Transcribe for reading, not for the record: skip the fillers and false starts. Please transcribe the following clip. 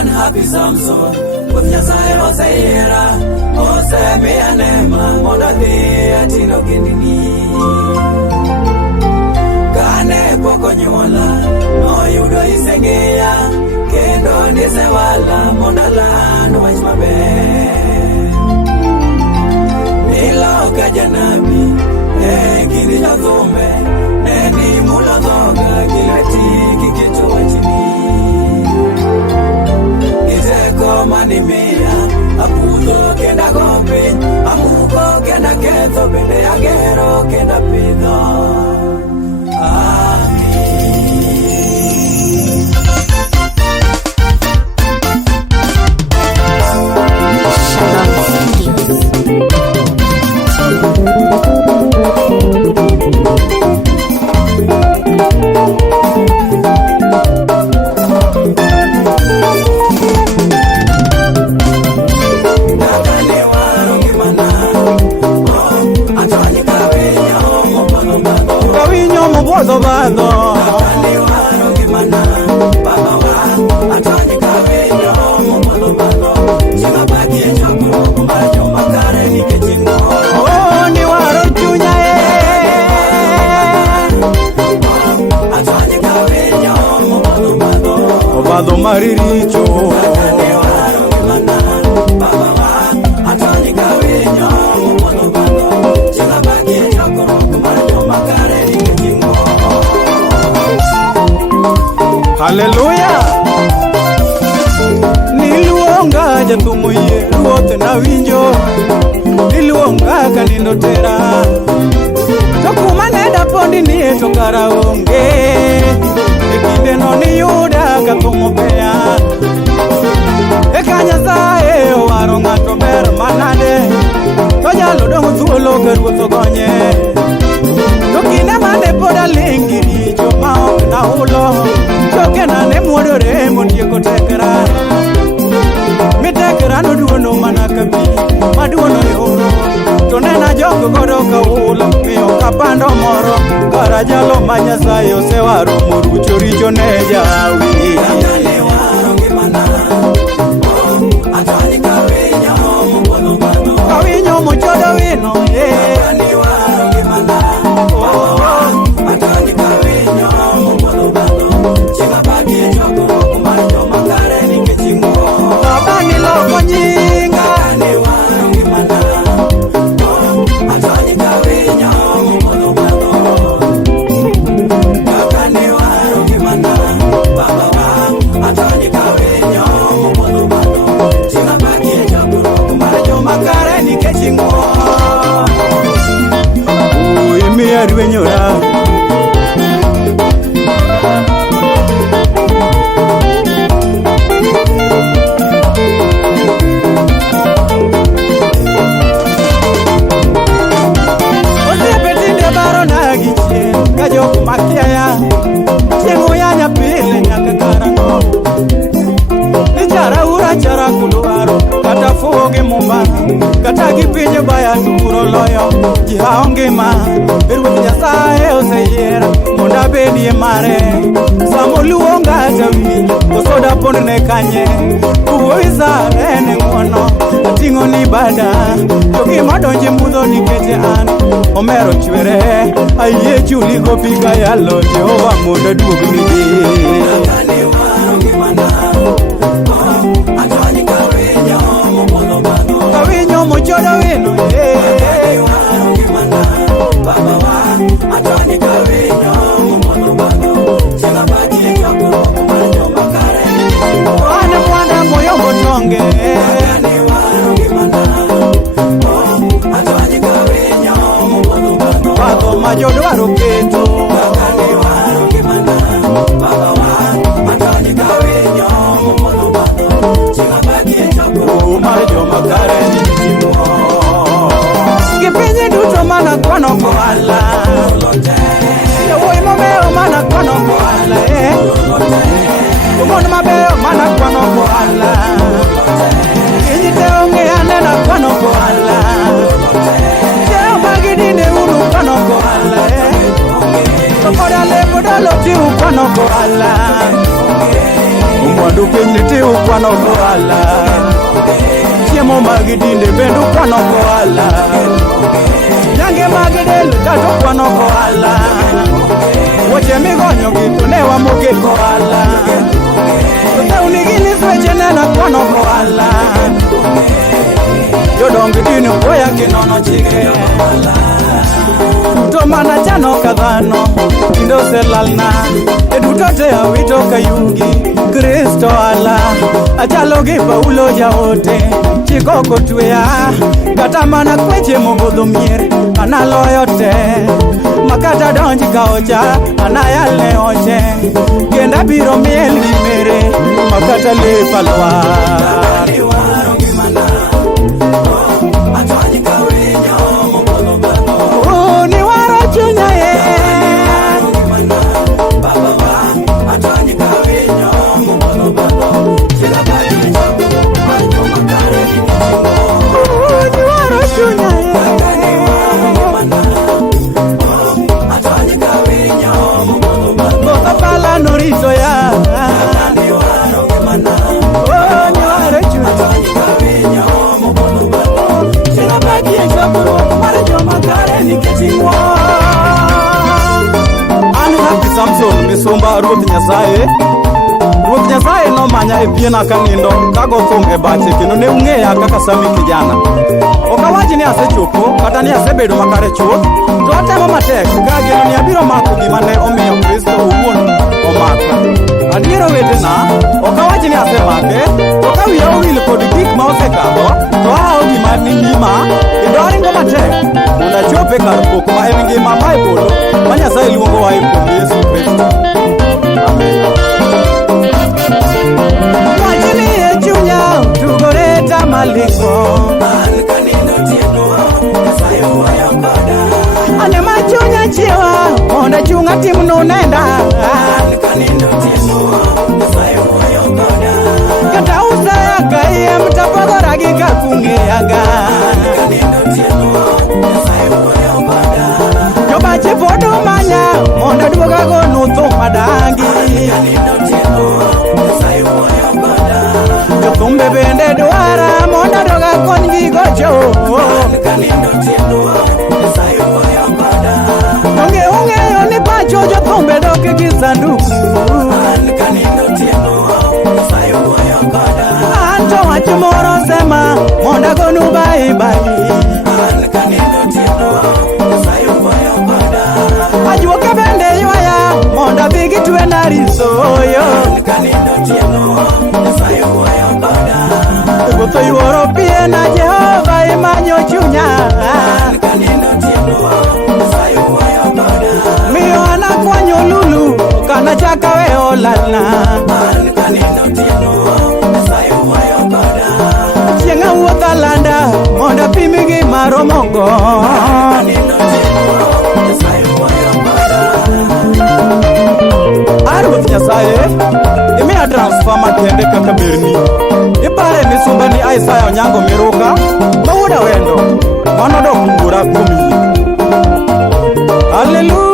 One happy Samson with Nyasaye Oseira Osemia Nema Mondathi Atino Kindini Kane poko nyuola Noyudo isengea Kendo nisewala Mondala Nwach maber Niloka janabi Kindi jathumbe Neni mula dhoga Kileti kikitu wachini Giteko manimia Apudho kenda gopin Amuko kenda ketho Bende agero kenda pidho Mariricho Hallelujah Niluonga jathumo yie ruoth na winjo Niluonga kanindo tera To kuma neda pondi nie to kara onge Ekinde no niyuda kathumo beya Eka Nyasaye owaro ng'ato ber manade To nyalo dong' thuolo ka ruoth ogonye To kinde mane pod aling' richo ma ok nahulo Chokena ne muodore motieko tekra Mitekra noduono mana ka pi maduono yoro To nena jogo godo kahulo miyo kapando moro Kara jalo ma Nyasaye osewaro morucho richo ne jawi Kawinyo mochodo wino Abani loko nyinga Riwenyora Osepetinde baro na gichien Kajok makiaya Chiengo ya nyapile nyaka karango Nichara ura chara kuluaro Kata fuoge mumbana Kata gipinyo baya turo loyo Jihaonge ma Ruoth Nyasaye oseyiera Monda bedie mare Samo luonga tawinjo Kosoda pondne kanye Uwoisa ene ng'wono Ating'o ni bada To gima donje mudho nikeche an Omero chwere Ayie chuli gopika yalo Jehova monda duog nigi Nakani waro gimana Atwani kawinyo Momono bano Kawinyo mochodo wino Nakani waro gimana Baba wa Atwani kawinyo Momono bano Chela bagi chokoro Kumanyo makare Wane mwanda moyo motonge Nakani waro gimana Atwani kawinyo Momono bano Wako majodwaro keto Nakani waro gimana Baba wa Atwani kawinyo Momono bano Chela bagi chokoro Kumanyo makare Gipinye duto mana kwano koala Yawoi mabeo mana kwano koala Umon mabeo mana kwano koala Kinyite onge anena kwano koala Jeo magidine uru kwano koala Kokoda lebo dalo tiu kwano koala mwandu piny nitiu kwano koala, chiemo mag dinde bendu kwano koala, nyange mag del kato kwano koala, woche migonyo gitu ne wamoke koala, teuni gini sveche nena kwano koala, jodong dini koya kinono chike, to mana chano kadhano indo selalna, edutote awito kayugi Kristo ala, achalo gi Paulo jaote, chikoko tuya, kata mana kweche mogodho mier, analoyo te, makata donji kaocha, anayalne oche, genda biro miel gi mere, makata lepa lwar. Samson misumba Ruoth Nyasaye no manya e piena kanindo kago thum e bache kendo ne ung'eya kaka sami kijana. Okawachi ni asechopo kata ni asebedo makare chuth, to atemo matek ka geno ni abiro mako gima ne omiyo Kristo owuon omako. Adiero wetena, okawachi ni asemake, to ka wiya owil kod gik ma osekadho, to ahao gima ni ngima kendo aringo matek mondo achope kar pok ma en ngima ma e polo ma Nyasaye luongo wa e kuom Yesu Kristo. Amen. Wachni e chunya tugore tamalingo, an kanindo tieno Nyasaye wuoyo koda, ane ma chunya chiewa mondo chunga timno nenda, an kanindo tieno Nyasaye wuoyo koda, kata usaya kaiye mtapogora gi kakung'eyaga, an kanindo tieno Nyasaye wuoyo koda, jobache pod umanya mondo aduoga go nutho madangi, an kanindo tieno Nyasaye wuoyo koda, jothumbe bende dwara mondo adoga konygi gocho, an kanindo tieno Nyasaye wuoyo koda, donge ung'eyo ni pacho jothumbe dok gi sanduku, an kanindo tieno Nyasaye wuoyo koda, anto wach moro sema mondo agonu baibali, an kanindo tieno Nyasaye wuoyo koda, ajuoke bende ywaya mondo adhi gi twena risoyo, an kanindo tieno Nyasaye wuoyo koda, wuotho yuoro piena Jehova imanyo chunya, an kanindo tieno Nyasaye wuoyo koda, miyo anakwanyo lulu kana chaka we olalna, an kanindo tieno Nyasaye wuoyo koda, chieng'a wuotha landa mondo apimi gi maromogo, an kanindo tieno Nyasaye wuoyo koda. Ruoth Nyasaye imiya transfer makende kaka berni, ipare misumba ni Isaya Onyango Miruka mawuoda wendo manodok wuora kuom yie. Hallelujah.